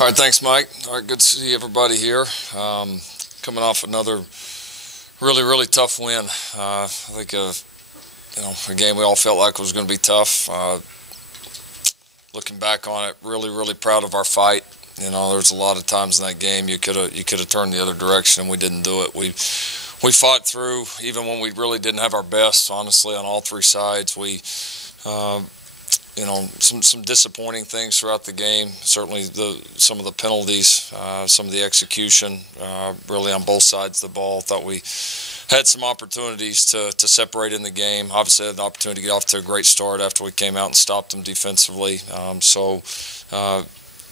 All right, thanks, Mike. All right, good to see everybody here. Coming off another really tough win. I think a game we all felt like was going to be tough. Looking back on it, really proud of our fight. There's a lot of times in that game you could have turned the other direction, and we didn't do it. We fought through even when we really didn't have our best. Honestly, on all three sides, we. Some disappointing things throughout the game. Certainly some of the penalties, some of the execution, really on both sides of the ball. Thought we had some opportunities to separate in the game. Obviously had an opportunity to get off to a great start after we came out and stopped them defensively.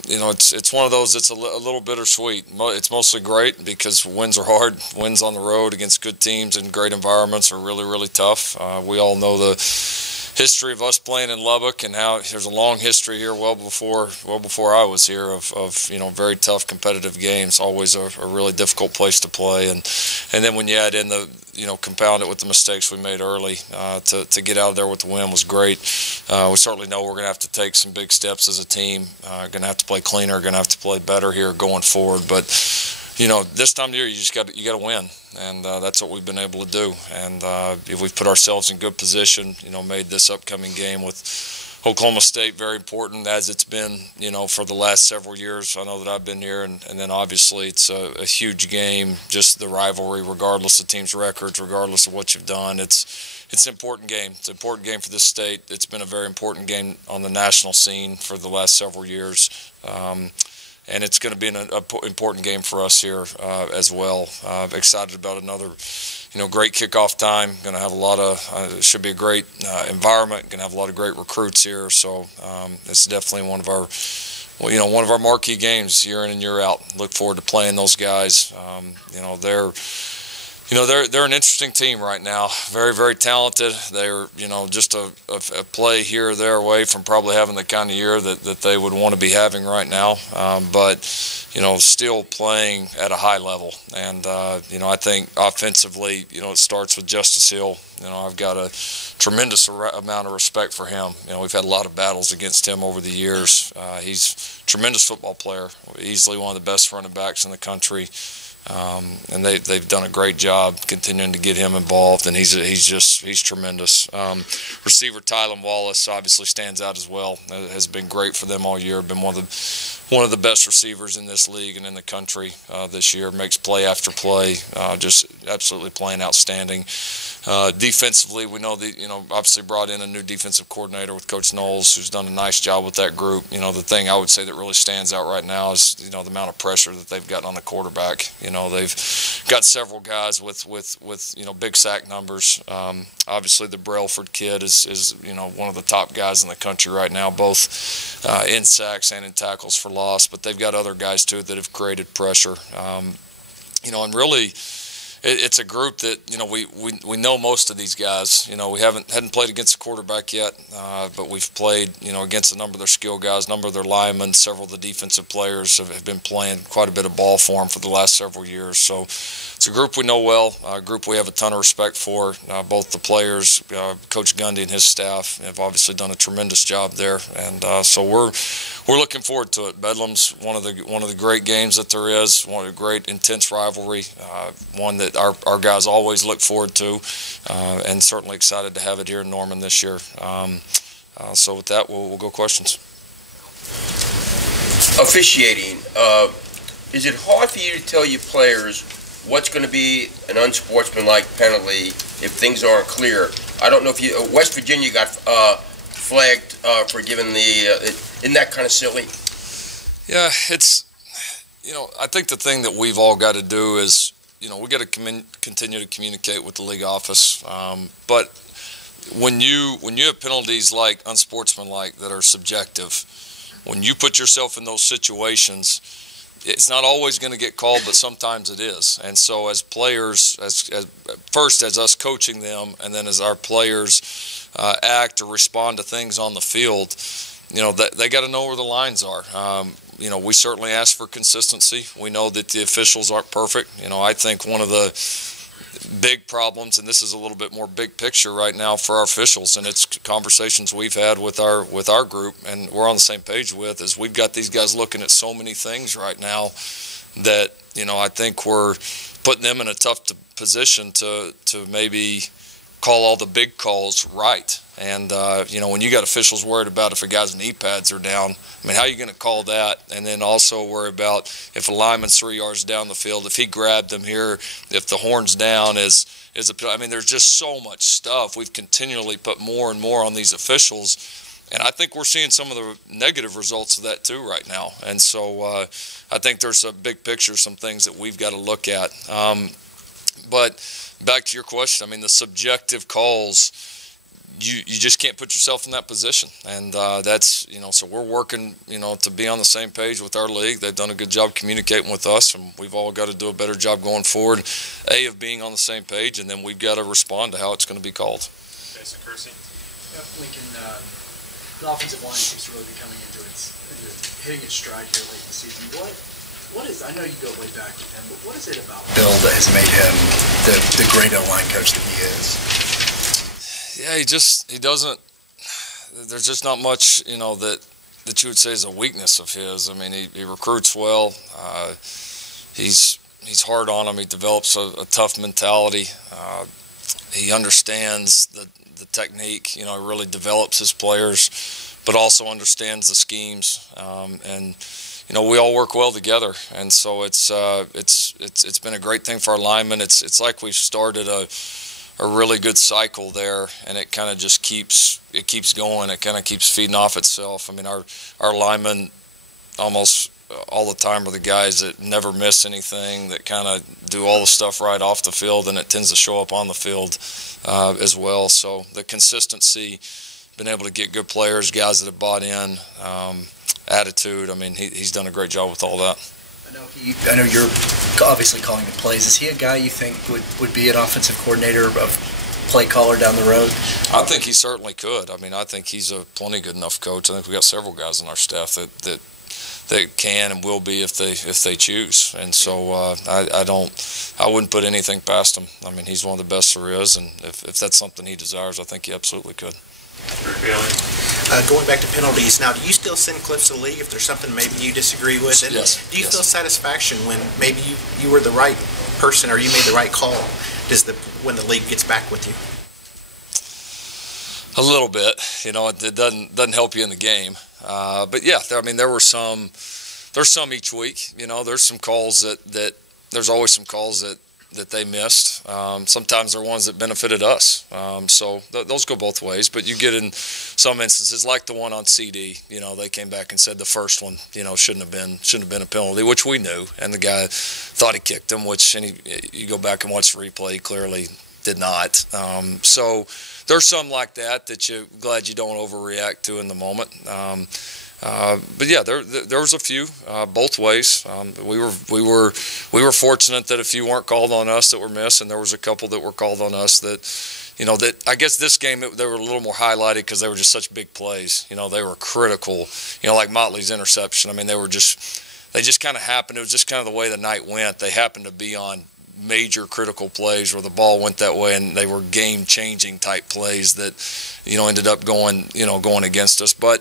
It's one of those that's a little bittersweet. It's mostly great because wins are hard. Wins on the road against good teams and great environments are really tough. We all know the history of us playing in Lubbock and how there's a long history here well before I was here of very tough competitive games. Always a really difficult place to play, and then when you add in the compound it with the mistakes we made early, to get out of there with the win was great. We certainly know we're going to have to take some big steps as a team. Going to have to play cleaner, going to have to play better here going forward, but this time of year you got to win, and that's what we've been able to do. And we've put ourselves in good position. Made this upcoming game with Oklahoma State very important, as it's been for the last several years. I know that I've been here, and then obviously it's a huge game. Just the rivalry, regardless of teams' records, regardless of what you've done, it's an important game. It's an important game for this state. It's been a very important game on the national scene for the last several years. And it's going to be an important game for us here as well. Excited about another, great kickoff time. Going to have a lot of, it should be a great environment. Going to have a lot of great recruits here. So it's definitely one of our marquee games year in and year out. Look forward to playing those guys. They're an interesting team right now. Very talented. They're just a play here or there away from probably having the kind of year that they would want to be having right now. But still playing at a high level. And I think offensively, it starts with Justice Hill. I've got a tremendous amount of respect for him. We've had a lot of battles against him over the years. He's a tremendous football player. Easily one of the best running backs in the country. And they've done a great job continuing to get him involved, and he's tremendous. Receiver Tylen Wallace obviously stands out as well. Has been great for them all year. Been one of the best receivers in this league and in the country this year. Makes play after play, just absolutely playing outstanding. Defensively, we know obviously brought in a new defensive coordinator with Coach Knowles, who's done a nice job with that group. The thing I would say that really stands out right now is the amount of pressure that they've gotten on the quarterback. They've got several guys with big sack numbers. Obviously, the Brailford kid is one of the top guys in the country right now, both in sacks and in tackles for loss. But they've got other guys too that have created pressure. And really, it's a group that we know most of these guys. We hadn't played against a quarterback yet, but we've played against a number of their skill guys, a number of their linemen. Several of the defensive players have been playing quite a bit of ball for them for the last several years. So it's a group we know well, a group we have a ton of respect for. Both the players, Coach Gundy and his staff, have obviously done a tremendous job there, and so we're looking forward to it. Bedlam's one of the great games that there is, one of the great intense rivalry, one that our guys always look forward to, and certainly excited to have it here in Norman this year. So with that, we'll go questions. Officiating, is it hard for you to tell your players what's going to be an unsportsmanlike penalty if things aren't clear? I don't know if West Virginia got flagged for giving isn't that kind of silly? Yeah, it's I think the thing that we've all got to do is we got to continue to communicate with the league office. But when you have penalties like unsportsmanlike that are subjective, when you put yourself in those situations, it's not always going to get called, but sometimes it is. And so as players, first as us coaching them, and then as our players act or respond to things on the field, they got to know where the lines are. We certainly ask for consistency. We know that the officials aren't perfect. I think one of the big problems, and this is a little bit more big picture right now for our officials, and it's conversations we've had with our group, and we're on the same page with, is we've got these guys looking at so many things right now that, you know, I think we're putting them in a tough position to maybe call all the big calls right. And, you know, when you got officials worried about if a guy's knee pads are down, I mean, how are you going to call that? And then also worry about if a lineman's 3 yards down the field, if he grabbed them here, if the horn's down I mean, there's just so much stuff. We've continually put more and more on these officials, and I think we're seeing some of the negative results of that too right now. And so I think there's a big picture, some things that we've got to look at. But back to your question, I mean, the subjective calls, you just can't put yourself in that position. And that's, you know, so we're working, you know, to be on the same page with our league. They've done a good job communicating with us, and we've all got to do a better job going forward, of being on the same page, and then we've got to respond to how it's going to be called. Jason Kersey. Yep, Lincoln, the offensive line seems to really be coming into hitting its stride here late in the season. What is, I know you go way back with him, but what is it about Bill that has made him the great O-line coach that he is? Yeah, he doesn't, there's just not much, you know, that you would say is a weakness of his. I mean, he recruits well. He's hard on him. He develops a tough mentality. He understands the technique. You know, he really develops his players, but also understands the schemes. And you know, we all work well together, and so it's been a great thing for our linemen. It's like we've started a really good cycle there, and it kind of just keeps going. It kind of keeps feeding off itself. I mean, our linemen almost all the time are the guys that never miss anything, that kind of do all the stuff right off the field, and it tends to show up on the field as well. So the consistency, been able to get good players, guys that have bought in, attitude. I mean, he's done a great job with all that. I know you're obviously calling the plays. Is he a guy you think would be an offensive coordinator, a play caller down the road? I think he certainly could. I mean, I think he's a plenty good enough coach. I think we've got several guys on our staff that can and will be if they choose. And so I wouldn't put anything past him. I mean, he's one of the best there is, and if that's something he desires, I think he absolutely could. Going back to penalties, now, do you still send clips to the league if there's something maybe you disagree with? And yes. Do you feel satisfaction when maybe you were the right person or you made the right call? When the league gets back with you? A little bit. You know, it doesn't help you in the game. But yeah, I mean, there's some each week. You know, there's some calls that there's always some calls that they missed. Sometimes they're ones that benefited us. So those go both ways. But you get in some instances, like the one on CD, you know, they came back and said the first one, you know, shouldn't have been a penalty, which we knew, and the guy thought he kicked him, you go back and watch the replay, he clearly did not. So there's some like that you're glad you don't overreact to in the moment. But yeah, there was a few both ways. We were fortunate that a few weren't called on us that were missed, and there was a couple that were called on us that, you know, that I guess this game they were a little more highlighted because they were just such big plays. You know, they were critical. You know, like Motley's interception. I mean, they just kind of happened. It was just kind of the way the night went. They happened to be on major critical plays where the ball went that way, and they were game-changing type plays that, you know, ended up going against us. But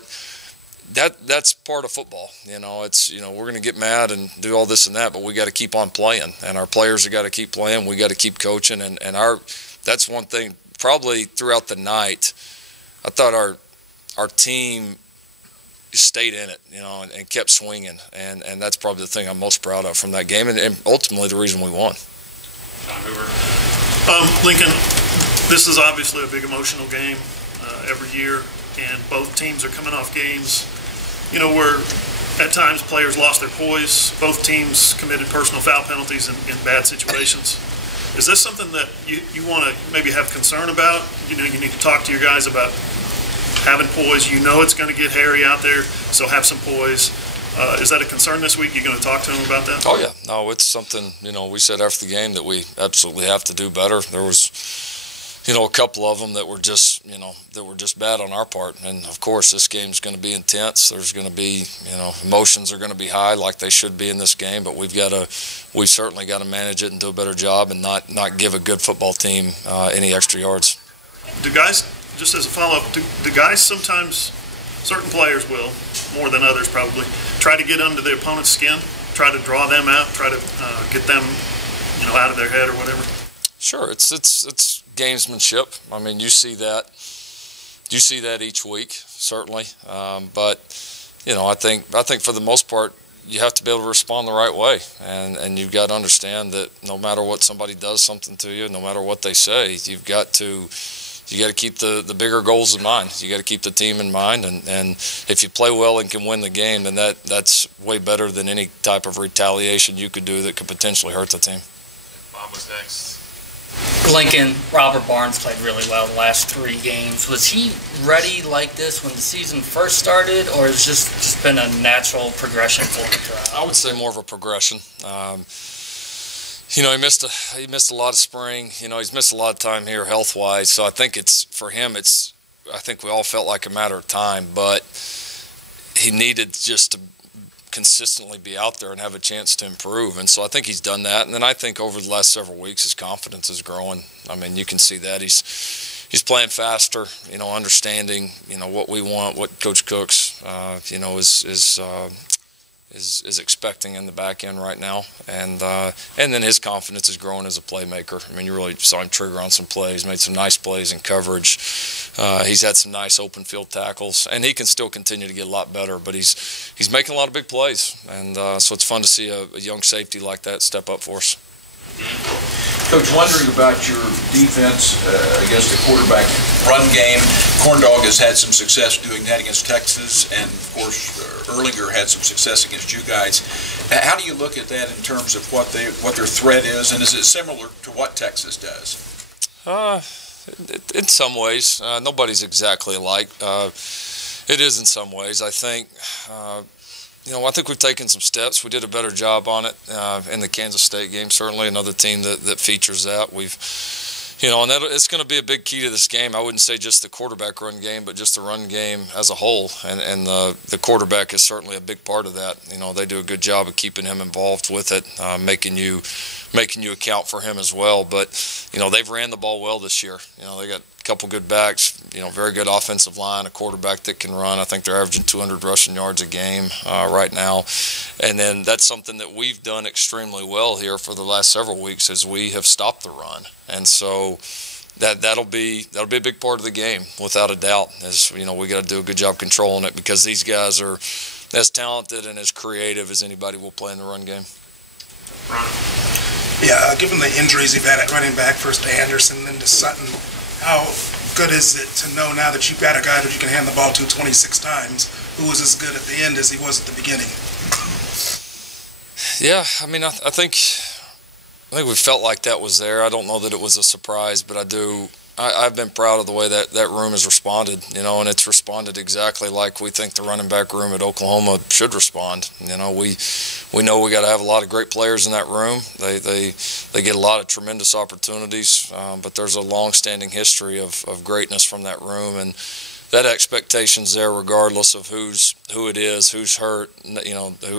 that's part of football. You know, it's, you know, we're going to get mad and do all this and that, but we got to keep on playing, and our players have got to keep playing. We got to keep coaching, and that's one thing. Probably throughout the night, I thought our team stayed in it, you know, and kept swinging, and that's probably the thing I'm most proud of from that game, and ultimately the reason we won. Lincoln, this is obviously a big emotional game every year, and both teams are coming off games, you know, where at times players lost their poise. Both teams committed personal foul penalties in bad situations. Is this something that you want to maybe have concern about? You know, you need to talk to your guys about having poise. You know it's going to get hairy out there, so have some poise. Is that a concern this week? You're going to talk to them about that? Oh, yeah. No, it's something, you know, we said after the game that we absolutely have to do better. There was a couple of them that were just, bad on our part. And of course, this game's going to be intense. There's going to be, emotions are going to be high, like they should be in this game. But we've certainly got to manage it and do a better job, and not give a good football team any extra yards. Do guys, just as a follow-up, do guys sometimes, certain players will, more than others probably, try to get under the opponent's skin, try to draw them out, try to get them, out of their head or whatever? Sure, it's gamesmanship. I mean, you see that each week, certainly. But I think for the most part, you have to be able to respond the right way, and you've got to understand that no matter what somebody does something to you, no matter what they say, you got to keep the bigger goals in mind. You got to keep the team in mind, and if you play well and can win the game, then that's way better than any type of retaliation you could do that could potentially hurt the team. Bob was next. Lincoln, Robert Barnes played really well the last 3 games. Was he ready like this when the season first started, or has just been a natural progression for him throughout? I would say more of a progression. He missed a lot of spring. He's missed a lot of time here health-wise. So I think for him, I think we all felt like a matter of time, but he needed just to consistently be out there and have a chance to improve. And so I think he's done that. And then I think over the last several weeks, his confidence is growing. I mean, you can see that he's playing faster, understanding, what we want, what Coach Cooks, is expecting in the back end right now, and then his confidence is growing as a playmaker. I mean, you really saw him trigger on some plays, made some nice plays in coverage. He's had some nice open field tackles, and he can still continue to get a lot better. But he's making a lot of big plays, and so it's fun to see a young safety like that step up for us. Coach, wondering about your defense against the quarterback run game. Corndog has had some success doing that against Texas, and of course Erlinger had some success against you guys. How do you look at that in terms of what their threat is, and is it similar to what Texas does? In some ways, nobody's exactly alike. It is in some ways. I think. I think we've taken some steps. We did a better job on it in the Kansas State game. Certainly, another team that features that. And it's going to be a big key to this game. I wouldn't say just the quarterback run game, but just the run game as a whole. And the quarterback is certainly a big part of that. They do a good job of keeping him involved with it, making you account for him as well. But they've ran the ball well this year. They got a couple good backs, very good offensive line, a quarterback that can run. I think they're averaging 200 rushing yards a game right now. And then that's something that we've done extremely well here for the last several weeks, as we have stopped the run. And so that'll be a big part of the game, without a doubt. As we got to do a good job controlling it, because these guys are as talented and as creative as anybody will play in the run game. Yeah, given the injuries you've had at running back, first to Anderson, then to Sutton, how good is it to know now that you've got a guy that you can hand the ball to 26 times, who was as good at the end as he was at the beginning? Yeah, I mean, I think we felt like that was there. I don't know that it was a surprise, but I've been proud of the way that room has responded, and it's responded exactly like we think the running back room at Oklahoma should respond. We know we got to have a lot of great players in that room. They get a lot of tremendous opportunities, but there's a long-standing history of greatness from that room, and that expectation's there regardless of who it is, who's hurt,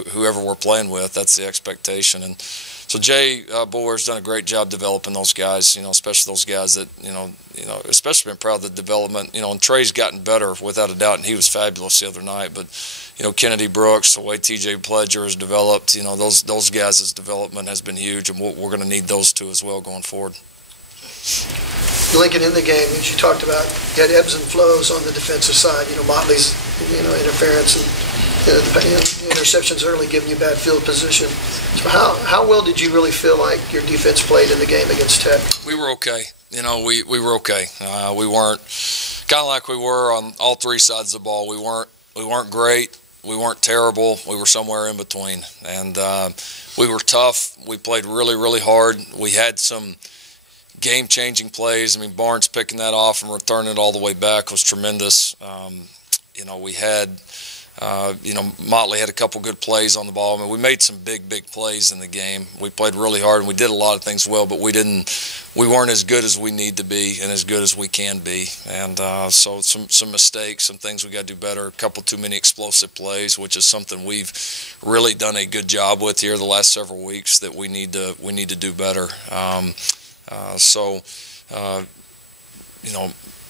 whoever we're playing with. That's the expectation. And so Jay Bower's done a great job developing those guys, especially those guys that, especially been proud of the development, and Trey's gotten better without a doubt, and he was fabulous the other night. But, Kennedy Brooks, the way TJ Pledger has developed, those guys' development has been huge, and we're going to need those two as well going forward. Lincoln, in the game, as you talked about, you had ebbs and flows on the defensive side. Motley's, interference and the interceptions early giving you bad field position. So how well did you really feel like your defense played in the game against Tech? We were okay. We were okay. We weren't kind of like we were on all three sides of the ball. We weren't great. We weren't terrible. We were somewhere in between, and we were tough. We played really, really hard. We had some game-changing plays. I mean, Barnes picking that off and returning it all the way back was tremendous. We had Motley had a couple good plays on the ball. I mean, we made some big plays in the game. We played really hard, and we did a lot of things well, but we weren't as good as we need to be and as good as we can be. And so some mistakes, some things we got to do better. A couple too many explosive plays, which is something we've really done a good job with here the last several weeks that we need to do better.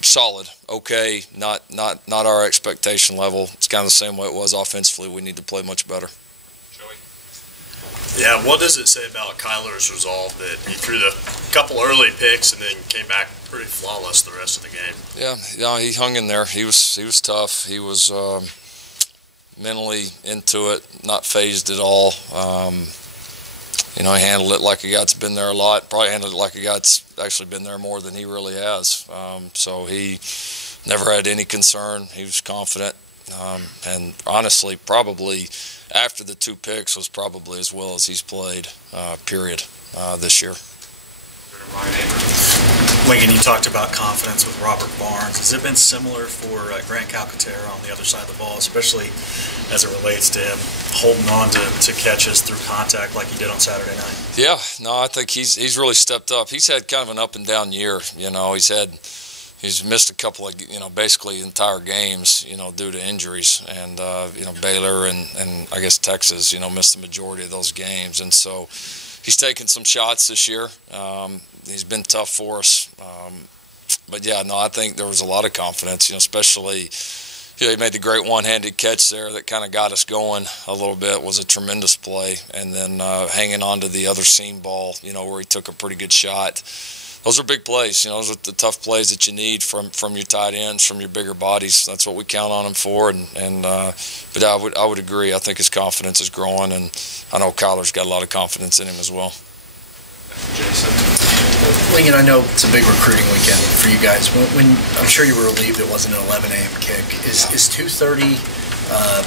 Solid, okay, not our expectation level. It's kind of the same way it was offensively. We need to play much better. Joey? Yeah, what does it say about Kyler's resolve that he threw the couple early picks and then came back pretty flawless the rest of the game? Yeah, he hung in there. He was tough. He was mentally into it, not phased at all. He handled it like a guy that's been there a lot. Probably handled it like a guy that's actually been there more than he really has. So he never had any concern. He was confident. And honestly, probably after the 2 picks was probably as well as he's played, period, this year. Lincoln, you talked about confidence with Robert Barnes. Has it been similar for Grant Calcaterra on the other side of the ball, especially as it relates to him holding on to catches through contact like he did on Saturday night? Yeah, no, I think he's really stepped up. He's had kind of an up and down year. He's missed a couple of, basically entire games, due to injuries. And, Baylor and I guess Texas, missed the majority of those games. And so he's taken some shots this year. He's been tough for us. But, yeah, no, I think there was a lot of confidence, especially he made the great one-handed catch there that kind of got us going a little bit. Was a tremendous play. And then hanging on to the other seam ball, where he took a pretty good shot. Those are big plays. Those are the tough plays that you need from your tight ends, from your bigger bodies. That's what we count on him for. But I would agree. I think his confidence is growing, and I know Kyler's got a lot of confidence in him as well. Jason? Lincoln, I know it's a big recruiting weekend for you guys. When I'm sure you were relieved it wasn't an 11 a.m. kick. Is 2:30?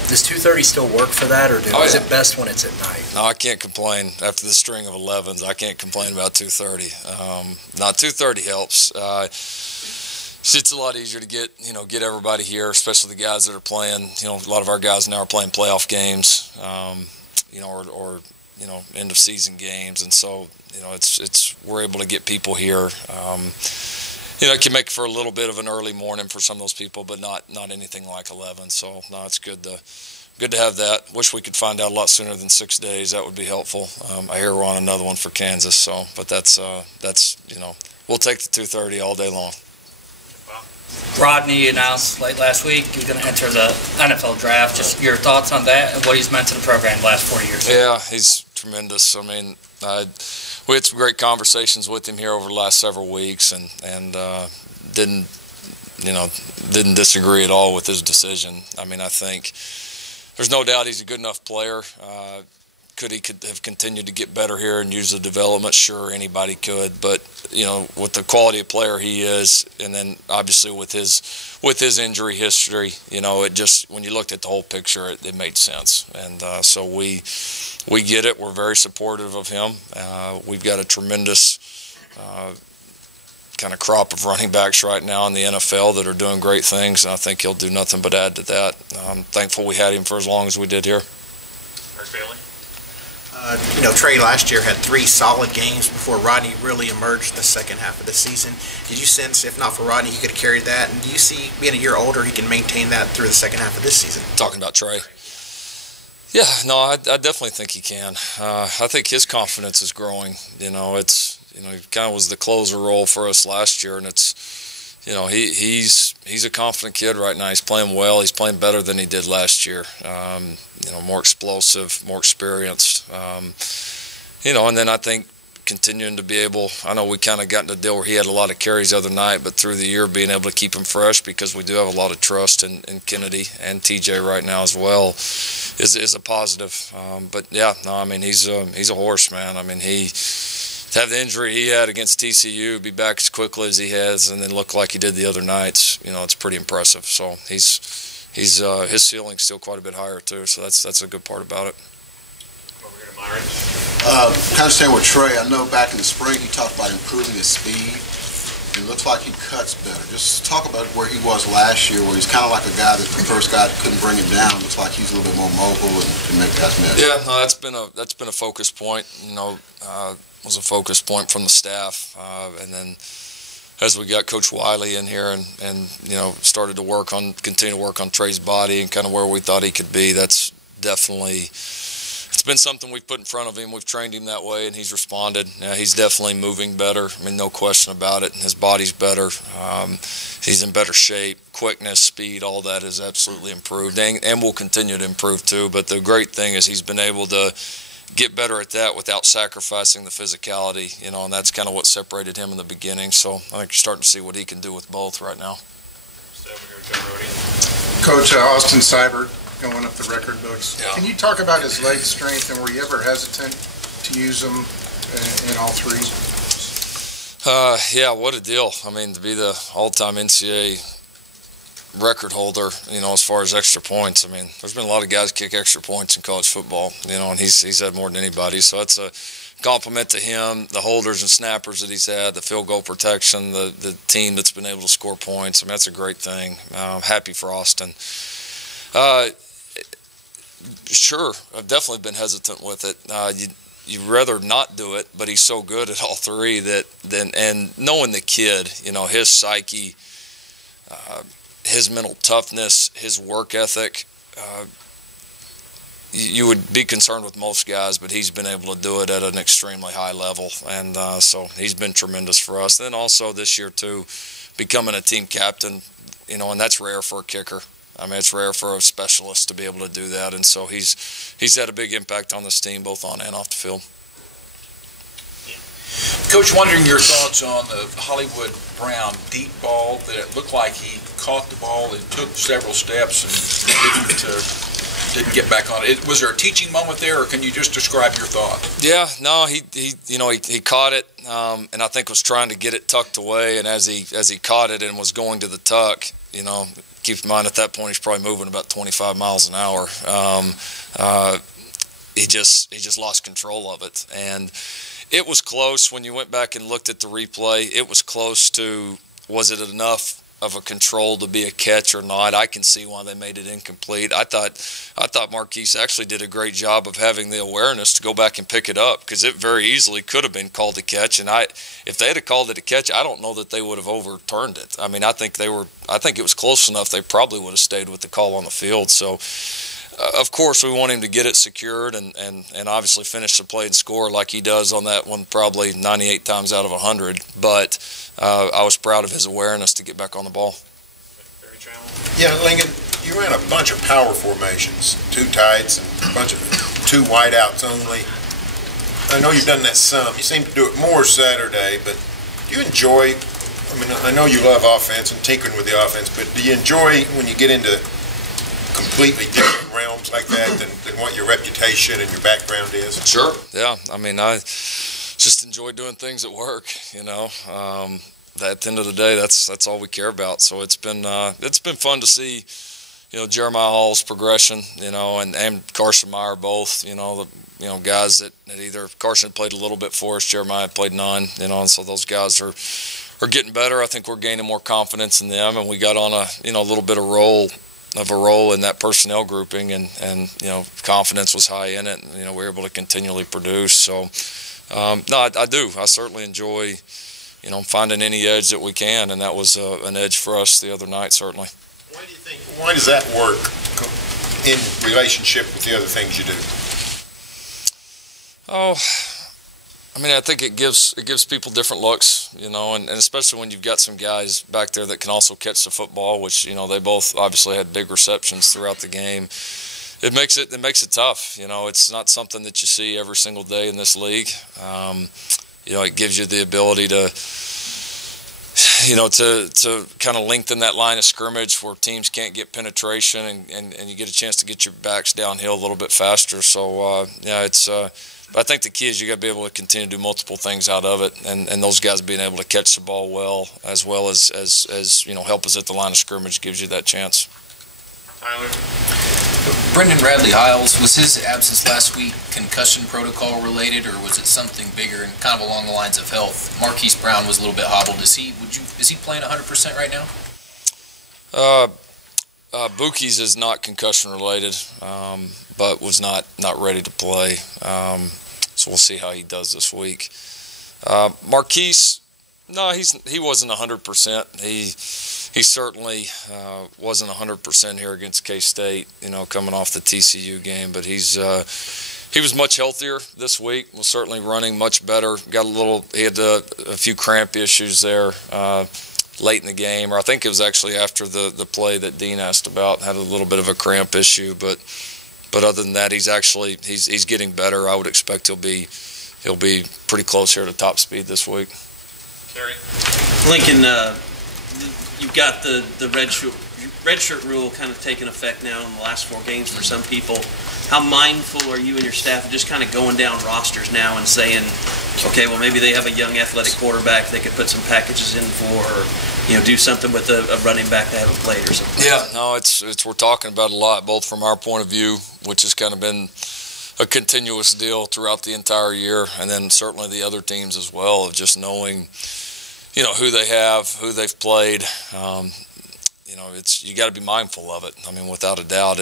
Does 2:30 still work for that, or is it best when it's at night? No, I can't complain after the string of 11s. I can't complain about 2:30. Not 2:30 helps. It's a lot easier to get everybody here, especially the guys that are playing. A lot of our guys now are playing playoff games, or end of season games, and so we're able to get people here. It can make for a little bit of an early morning for some of those people, but not anything like 11. So no, it's good to have that. Wish we could find out a lot sooner than 6 days. That would be helpful. I hear we're on another one for Kansas, but that's we'll take the 2:30 all day long. Rodney announced late last week he's going to enter the NFL draft. Just your thoughts on that and what he's meant to the program the last 4 years. Yeah, he's tremendous. I mean, we had some great conversations with him here over the last several weeks, and didn't disagree at all with his decision. I mean, I think there's no doubt he's a good enough player. Could have continued to get better here and use the development? Sure, anybody could. But with the quality of player he is, and then obviously with his injury history, it just, when you looked at the whole picture, it made sense. And so we get it. We're very supportive of him. We've got a tremendous kind of crop of running backs right now in the NFL that are doing great things, and I think he'll do nothing but add to that. I'm thankful we had him for as long as we did here. Mark Bailey? Trey last year had 3 solid games before Rodney really emerged the second half of the season. Did you sense, if not for Rodney, he could have carried that? And do you see, being a year older, he can maintain that through the second half of this season? Talking about Trey? Yeah, no, I definitely think he can. I think his confidence is growing. He kind of was the closer role for us last year, and he's a confident kid right now. He's playing well. He's playing better than he did last year. More explosive, more experienced. And then I think continuing to be able, I know we kind of got in the deal where he had a lot of carries the other night, but through the year being able to keep him fresh, because we do have a lot of trust in Kennedy and TJ right now as well, is a positive. But yeah, no, I mean, he's a horse, man. I mean, to have the injury he had against TCU, be back as quickly as he has, and then look like he did the other nights, it's pretty impressive. So his ceiling's still quite a bit higher too. So that's a good part about it. Over here to Myron. Kind of staying with Trey, I know back in the spring he talked about improving his speed. It looks like he cuts better. Just talk about where he was last year, where he's kind of like a guy that the first guy couldn't bring him down. Looks like he's a little bit more mobile and can make guys miss. Yeah, no, that's been a focus point. Was a focus point from the staff, and then as we got Coach Riley in here and started to continue to work on Trey's body and kind of where we thought he could be. That's definitely. It's been something we've put in front of him. We've trained him that way, and he's responded. He's definitely moving better. I mean, no question about it. His body's better. He's in better shape. Quickness, speed, all that has absolutely improved, and will continue to improve too. But the great thing is he's been able to get better at that without sacrificing the physicality, and that's kind of what separated him in the beginning. So I think you're starting to see what he can do with both right now. Coach, Austin Seibert, going up the record books. Yeah. Can you talk about his leg strength, and were you ever hesitant to use him in all three? Yeah, what a deal. I mean, to be the all-time NCAA record holder, as far as extra points. I mean, there's been a lot of guys kick extra points in college football, and he's had more than anybody. So it's a compliment to him, the holders and snappers that he's had, the field goal protection, the team that's been able to score points. I mean, that's a great thing. I'm happy for Austin. Sure, I've definitely been hesitant with it. You'd rather not do it, but he's so good at all three and knowing the kid, his psyche, his mental toughness, his work ethic, you would be concerned with most guys, but he's been able to do it at an extremely high level, and so he's been tremendous for us. Then also this year too, becoming a team captain, and that's rare for a kicker. I mean, it's rare for a specialist to be able to do that, and so he's had a big impact on this team, both on and off the field. Coach, wondering your thoughts on the Hollywood Brown deep ball, that it looked like he caught the ball and took several steps and didn't get back on it. Was there a teaching moment there, or can you just describe your thought? Yeah, no, he caught it, and I think was trying to get it tucked away, and as he caught it and was going to the tuck, keep in mind at that point he's probably moving about 25 miles an hour. He just lost control of it, and it was close when you went back and looked at the replay. It was close to, was it enough of a control to be a catch or not? I can see why they made it incomplete. I thought Marquise actually did a great job of having the awareness to go back and pick it up, because it very easily could have been called a catch. And if they had called it a catch, I don't know that they would have overturned it. I mean, I think it was close enough. They probably would have stayed with the call on the field. So, of course, we want him to get it secured and obviously finish the play and score like he does on that one, probably 98 times out of 100. But I was proud of his awareness to get back on the ball. Yeah, Lincoln, you ran a bunch of power formations, 2 tights and a bunch of 2 wideouts only. I know you've done that some. You seem to do it more Saturday, but do you enjoy, I know you love offense and tinkering with the offense, but do you enjoy when you get into completely different realms like that than what your reputation and your background is? Sure, yeah. I mean, I just enjoy doing things at work, At the end of the day, that's all we care about. So it's been fun to see, Jeremiah Hall's progression, and Carson Meyer both, guys that either Carson played a little bit for us, Jeremiah played none, and so those guys are getting better. I think we're gaining more confidence in them, and we got on a little bit of a role in that personnel grouping, and confidence was high in it, and we were able to continually produce. So no, I do. I certainly enjoy finding any edge that we can, and that was an edge for us the other night, certainly. Why does that work in relationship with the other things you do? Oh, I think it gives people different looks, and especially when you've got some guys back there that can also catch the football, which they both obviously had big receptions throughout the game. It makes it tough. It's not something that you see every single day in this league. It gives you the ability to kind of lengthen that line of scrimmage where teams can't get penetration, and you get a chance to get your backs downhill a little bit faster. So I think the key is you got to be able to continue to do multiple things out of it, and those guys being able to catch the ball well as help us at the line of scrimmage gives you that chance. Tyler? Brendan Radley-Hiles, was his absence last week concussion protocol related, or was it something bigger and kind of along the lines of health? Marquise Brown was a little bit hobbled. Is he playing 100% right now? Bookie's is not concussion related, but was not ready to play. So we'll see how he does this week. Marquise, no, he wasn't 100%. He certainly wasn't 100% here against K-State, coming off the TCU game. But he was much healthier this week. Was certainly running much better. He had a few cramp issues there late in the game, or I think it was actually after the play that Dean asked about. Had a little bit of a cramp issue, but other than that, he's getting better. I would expect he'll be pretty close here to top speed this week. Kerry? Lincoln, you've got the red shirt rule kind of taking effect now in the last 4 games for some people. How mindful are you and your staff of just kind of going down rosters now and saying, okay, well, maybe they have a young athletic quarterback they could put some packages in for, or do something with a running back that haven't played or something? Yeah, no, it's we're talking about a lot, both from our point of view, which has kind of been a continuous deal throughout the entire year, and then certainly the other teams as well, of just knowing, who they have, who they've played. You got to be mindful of it. I mean, without a doubt,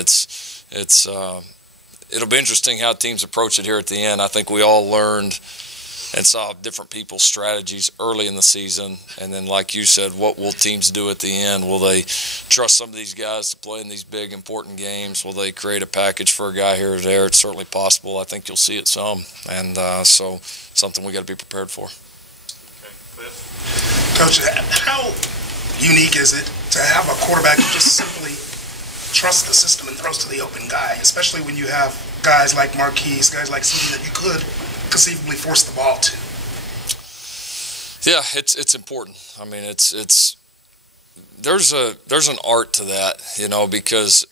it'll be interesting how teams approach it here at the end. I think we all learned and saw different people's strategies early in the season, and then, like you said, what will teams do at the end? Will they trust some of these guys to play in these big, important games? Will they create a package for a guy here or there? It's certainly possible. I think you'll see it some, and so something we got to be prepared for. Okay, Cliff? Coach, how unique is it to have a quarterback who just simply trusts the system and throws to the open guy, especially when you have guys like Marquise, guys like CD that you could conceivably force the ball to? Yeah, it's important. I mean, there's an art to that, because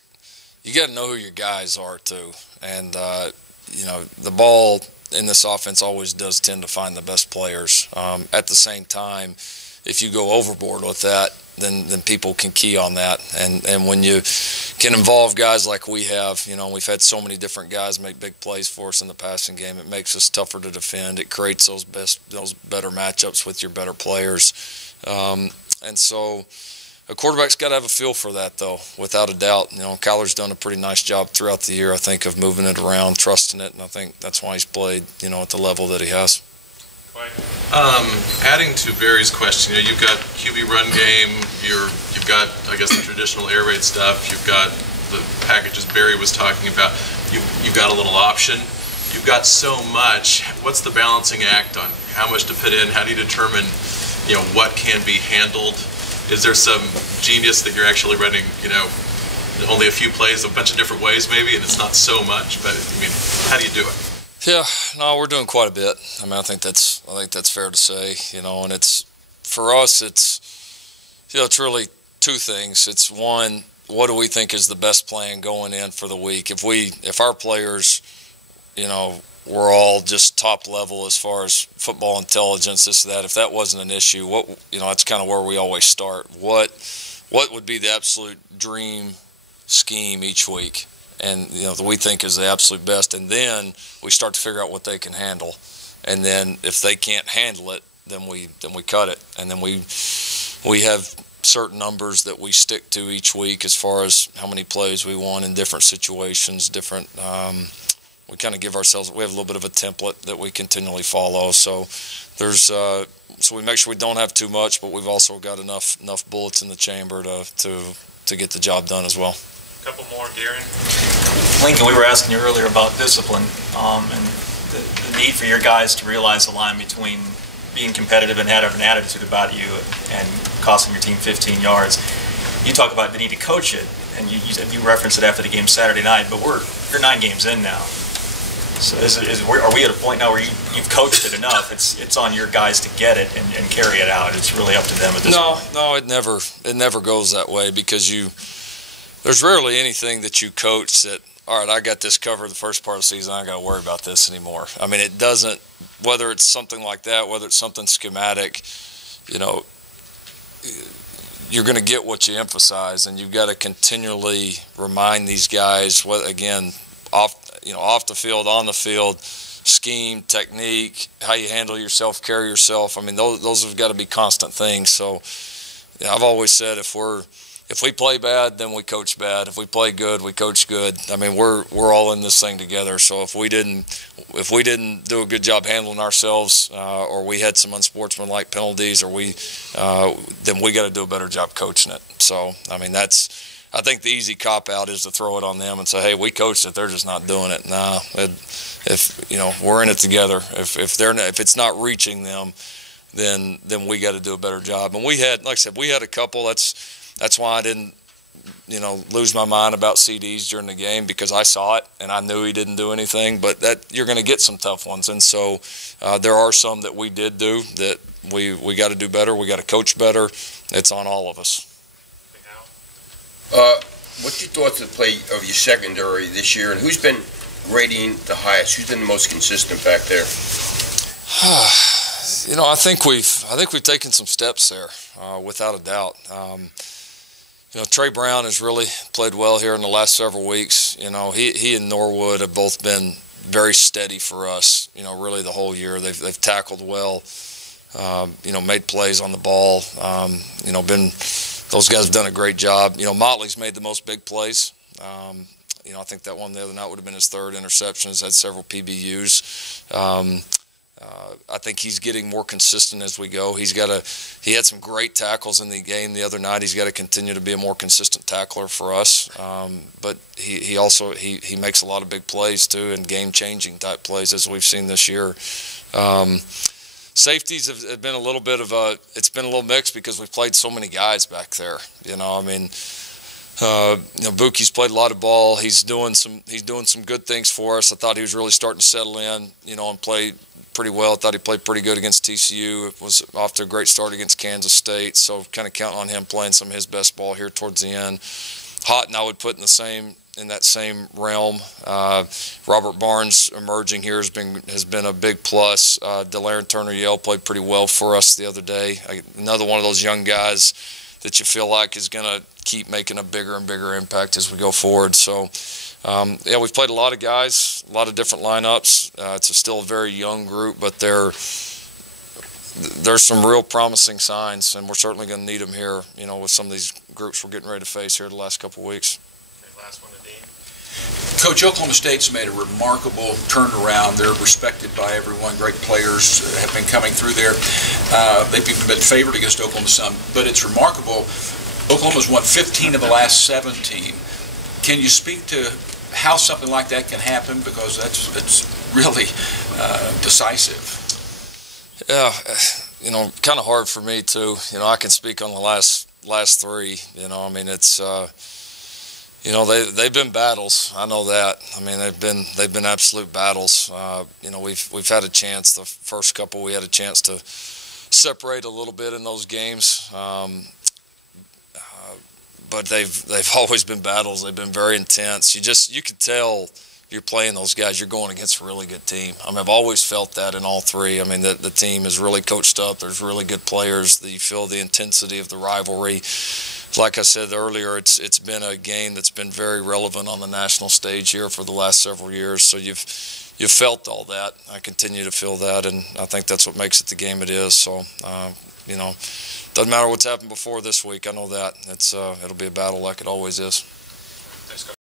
you got to know who your guys are too, and the ball in this offense always does tend to find the best players. At the same time, if you go overboard with that, then people can key on that. And when you can involve guys like we have, we've had so many different guys make big plays for us in the passing game. It makes us tougher to defend. It creates those better matchups with your better players. And so a quarterback's got to have a feel for that, though, without a doubt. Kyler's done a pretty nice job throughout the year, I think, of moving it around, trusting it, and I think that's why he's played, at the level that he has. Adding to Barry's question, you've got QB run game, you've got, I guess, the traditional air raid stuff, you've got the packages Barry was talking about, you've got a little option, you've got so much. What's the balancing act on how much to put in? How do you determine, what can be handled? Is there some genius that you're actually running, only a few plays a bunch of different ways maybe, and it's not so much, but how do you do it? Yeah, no, we're doing quite a bit. I mean, I think that's fair to say, and it's, for us, it's really 2 things. It's one, what do we think is the best plan going in for the week? If our players, we're all just top level as far as football intelligence, this, that, if that wasn't an issue, that's kind of where we always start. What would be the absolute dream scheme each week? And that we think is the absolute best, and then we start to figure out what they can handle, and then if they can't handle it, then we cut it, and then we have certain numbers that we stick to each week as far as how many plays we want in different situations. We kind of give ourselves, we have a little bit of a template that we continually follow. So so we make sure we don't have too much, but we've also got enough bullets in the chamber to get the job done as well. Couple more, Darren. Lincoln, we were asking you earlier about discipline and the need for your guys to realize the line between being competitive and having an attitude about you and costing your team 15 yards. You talk about the need to coach it, and you referenced it after the game Saturday night, but you're 9 games in now. So are we at a point now where you've coached it enough? It's on your guys to get it and carry it out. It's really up to them at this point. No, it never goes that way, because there's rarely anything that you coach that, all right, I got this covered the first part of the season, I ain't got to worry about this anymore. I mean, it doesn't, whether it's something like that, whether it's something schematic, you're going to get what you emphasize, and you've got to continually remind these guys, what, again, off the field, on the field, scheme, technique, how you handle yourself, carry yourself. I mean, those have got to be constant things. So I've always said if we play bad, then we coach bad. If we play good, we coach good. I mean, we're all in this thing together. So if we didn't do a good job handling ourselves, or we had some unsportsmanlike penalties, or then we got to do a better job coaching it. So I mean, I think the easy cop out is to throw it on them and say, hey, we coached it, they're just not doing it. Nah, we're in it together. If it's not reaching them, then we got to do a better job. And we had, like I said, we had a couple. That's why I didn't, lose my mind about CDs during the game, because I saw it and I knew he didn't do anything. But you're going to get some tough ones, and so there are some that we did do that we got to do better. We got to coach better. It's on all of us. What's your thoughts of the play of your secondary this year, and who's been grading the highest? Who's been the most consistent back there? I think we've taken some steps there, without a doubt. Trey Brown has really played well here in the last several weeks. He and Norwood have both been very steady for us. Really the whole year they've tackled well. Made plays on the ball. Those guys have done a great job. Motley's made the most big plays. I think that one the other night would have been his third interception. He's had several PBUs. I think he's getting more consistent as we go. He had some great tackles in the game the other night. He's got to continue to be a more consistent tackler for us. But he also makes a lot of big plays too, and game-changing type plays as we've seen this year. Safeties have been a little bit of it's been a little mixed because we've played so many guys back there. Buki's played a lot of ball. He's doing some good things for us. I thought he was really starting to settle in, and play pretty well. I thought he played pretty good against TCU. It was off to a great start against Kansas State. So kind of counting on him playing some of his best ball here towards the end. Houghton I would put in that same realm. Robert Barnes emerging here has been a big plus. Delaren Turner-Yell played pretty well for us the other day. Another one of those young guys that you feel like is going to keep making a bigger and bigger impact as we go forward. So, we've played a lot of guys, a lot of different lineups. It's still a very young group, but there's some real promising signs, and we're certainly going to need them here, with some of these groups we're getting ready to face here the last couple of weeks. Okay, last one to Dean. Coach, Oklahoma State's made a remarkable turnaround. They're respected by everyone. Great players have been coming through there. They've even been favored against Oklahoma some, but it's remarkable. Oklahoma's won 15 of the last 17. Can you speak to how something like that can happen? Because that's really decisive. Yeah, kind of hard for me too. I can speak on the last three. It's they've been battles. I know that. They've been absolute battles. We've had a chance. The first couple we had a chance to separate a little bit in those games. But they've always been battles. They've been very intense. You could tell you're playing those guys. You're going against a really good team. I've always felt that in all three. The team is really coached up. There's really good players. You feel the intensity of the rivalry. Like I said earlier, it's been a game that's been very relevant on the national stage here for the last several years. So you've felt all that. I continue to feel that, and I think that's what makes it the game it is. So doesn't matter what's happened before this week. I know that it'll be a battle like it always is.